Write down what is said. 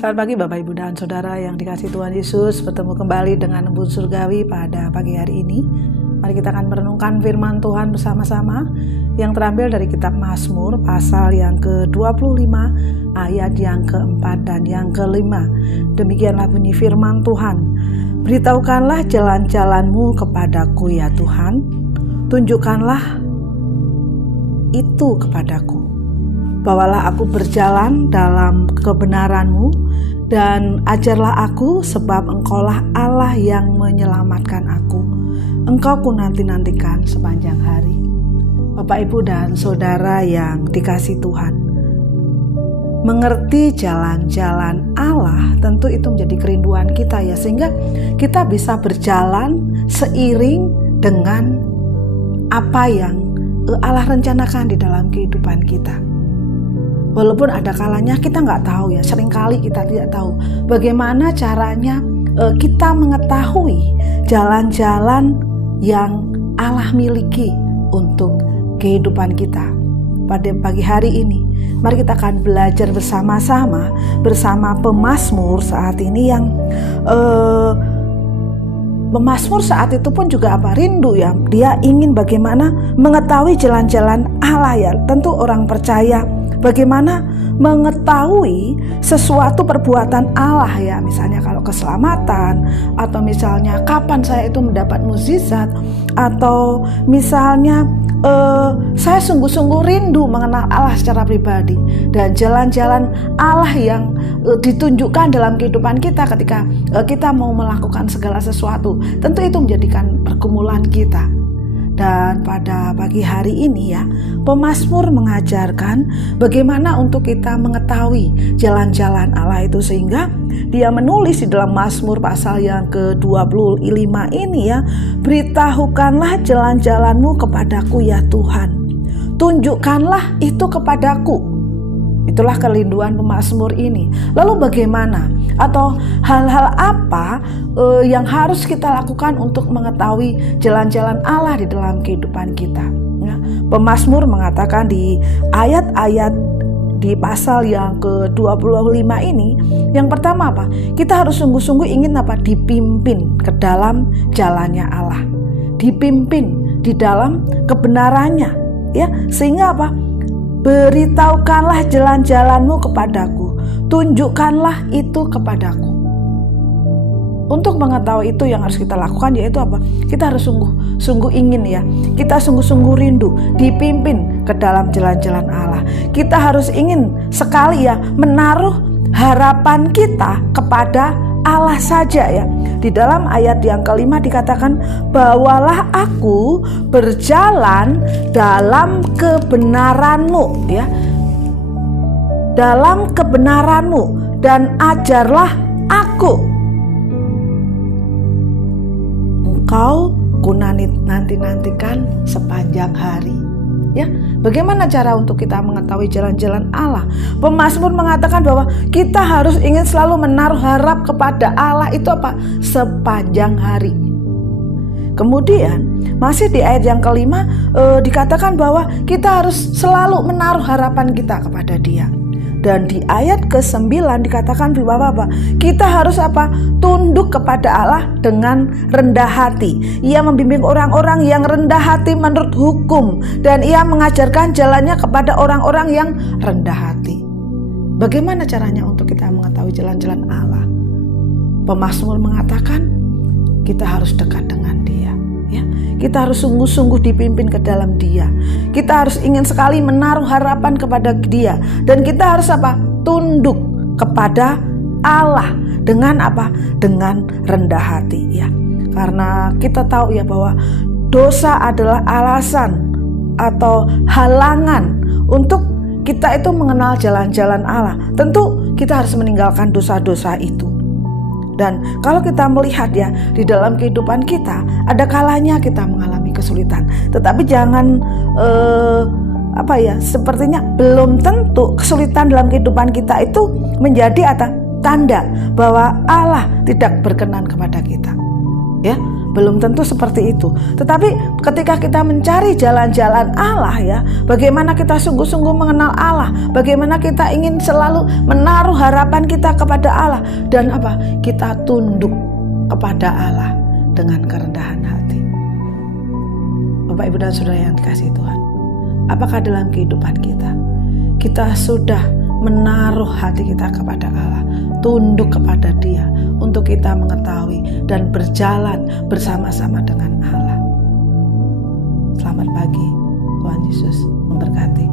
Selamat pagi Bapak Ibu dan Saudara yang dikasihi Tuhan Yesus. Bertemu kembali dengan Embun Surgawi pada pagi hari ini. Mari kita akan merenungkan firman Tuhan bersama-sama yang terambil dari kitab Mazmur pasal yang ke-25 ayat yang ke-4 dan yang ke-5. Demikianlah bunyi firman Tuhan. Beritahukanlah jalan-jalanmu kepadaku ya Tuhan. Tunjukkanlah itu kepadaku. Bawalah aku berjalan dalam kebenaran-Mu dan ajarlah aku sebab Engkaulah Allah yang menyelamatkan aku. Engkau ku nanti-nantikan sepanjang hari. Bapak, Ibu, dan Saudara yang dikasihi Tuhan, mengerti jalan-jalan Allah tentu itu menjadi kerinduan kita ya, sehingga kita bisa berjalan seiring dengan apa yang Allah rencanakan di dalam kehidupan kita. Walaupun ada kalanya kita nggak tahu ya, seringkali kita tidak tahu bagaimana caranya kita mengetahui jalan-jalan yang Allah miliki untuk kehidupan kita. Pada pagi hari ini, mari kita akan belajar bersama-sama bersama pemazmur saat ini yang pemazmur saat itu pun juga rindu ya. Dia ingin bagaimana mengetahui jalan-jalan Allah ya. Tentu orang percaya bagaimana mengetahui sesuatu perbuatan Allah ya. Misalnya kalau keselamatan, atau misalnya kapan saya itu mendapat mukjizat, atau misalnya saya sungguh-sungguh rindu mengenal Allah secara pribadi, dan jalan-jalan Allah yang ditunjukkan dalam kehidupan kita ketika kita mau melakukan segala sesuatu. Tentu itu menjadikan pergumulan kita. Dan pada pagi hari ini ya, pemazmur mengajarkan bagaimana untuk kita mengetahui jalan-jalan Allah itu, sehingga dia menulis di dalam Mazmur pasal yang ke-25 ini ya, beritahukanlah jalan-jalanmu kepadaku ya Tuhan, tunjukkanlah itu kepadaku. Itulah kerinduan pemazmur ini. Lalu bagaimana atau hal-hal apa yang harus kita lakukan untuk mengetahui jalan-jalan Allah di dalam kehidupan kita? Ya, pemazmur mengatakan di ayat-ayat di pasal yang ke-25 ini, yang pertama apa? Kita harus sungguh-sungguh ingin dipimpin ke dalam jalannya Allah, dipimpin di dalam kebenarannya, ya, sehingga apa? Beritahukanlah jalan-jalanmu kepadaku, tunjukkanlah itu kepadaku. Untuk mengetahui itu yang harus kita lakukan yaitu apa? Kita harus sungguh ingin ya, kita sungguh-sungguh rindu dipimpin ke dalam jalan-jalan Allah. Kita harus ingin sekali ya menaruh harapan kita kepada Allah saja ya. Di dalam ayat yang kelima dikatakan, bawalah aku berjalan dalam kebenaran-Mu ya, dalam kebenaran-Mu, dan ajarlah aku. Engkau ku nanti-nantikan sepanjang hari. Ya, bagaimana cara untuk kita mengetahui jalan-jalan Allah? Pemazmur mengatakan bahwa kita harus ingin selalu menaruh harap kepada Allah itu apa? Sepanjang hari. Kemudian masih di ayat yang kelima dikatakan bahwa kita harus selalu menaruh harapan kita kepada Dia. Dan di ayat ke-9 dikatakan bahwa apa? Kita harus apa? Tunduk kepada Allah dengan rendah hati. Ia membimbing orang-orang yang rendah hati menurut hukum, dan Ia mengajarkan jalannya kepada orang-orang yang rendah hati. Bagaimana caranya untuk kita mengetahui jalan-jalan Allah? Pemazmur mengatakan kita harus dekat dengan Dia. Ya, kita harus sungguh-sungguh dipimpin ke dalam Dia. Kita harus ingin sekali menaruh harapan kepada Dia, dan kita harus apa? Tunduk kepada Allah dengan apa? Dengan rendah hati ya. Karena kita tahu ya bahwa dosa adalah alasan atau halangan untuk kita itu mengenal jalan-jalan Allah. Tentu kita harus meninggalkan dosa-dosa itu. Dan kalau kita melihat ya, di dalam kehidupan kita ada kalanya kita mengalami kesulitan. Tetapi jangan sepertinya belum tentu kesulitan dalam kehidupan kita itu menjadi tanda bahwa Allah tidak berkenan kepada kita. Ya, Belum tentu seperti itu. Tetapi ketika kita mencari jalan-jalan Allah ya, bagaimana kita sungguh-sungguh mengenal Allah, bagaimana kita ingin selalu menaruh harapan kita kepada Allah, dan apa? Kita tunduk kepada Allah dengan kerendahan hati. Bapak, Ibu, dan Saudara yang dikasihi Tuhan, apakah dalam kehidupan kita sudah menaruh hati kita kepada Allah, tunduk kepada Dia untuk kita mengetahui dan berjalan bersama-sama dengan Allah? Selamat pagi, Tuhan Yesus memberkati.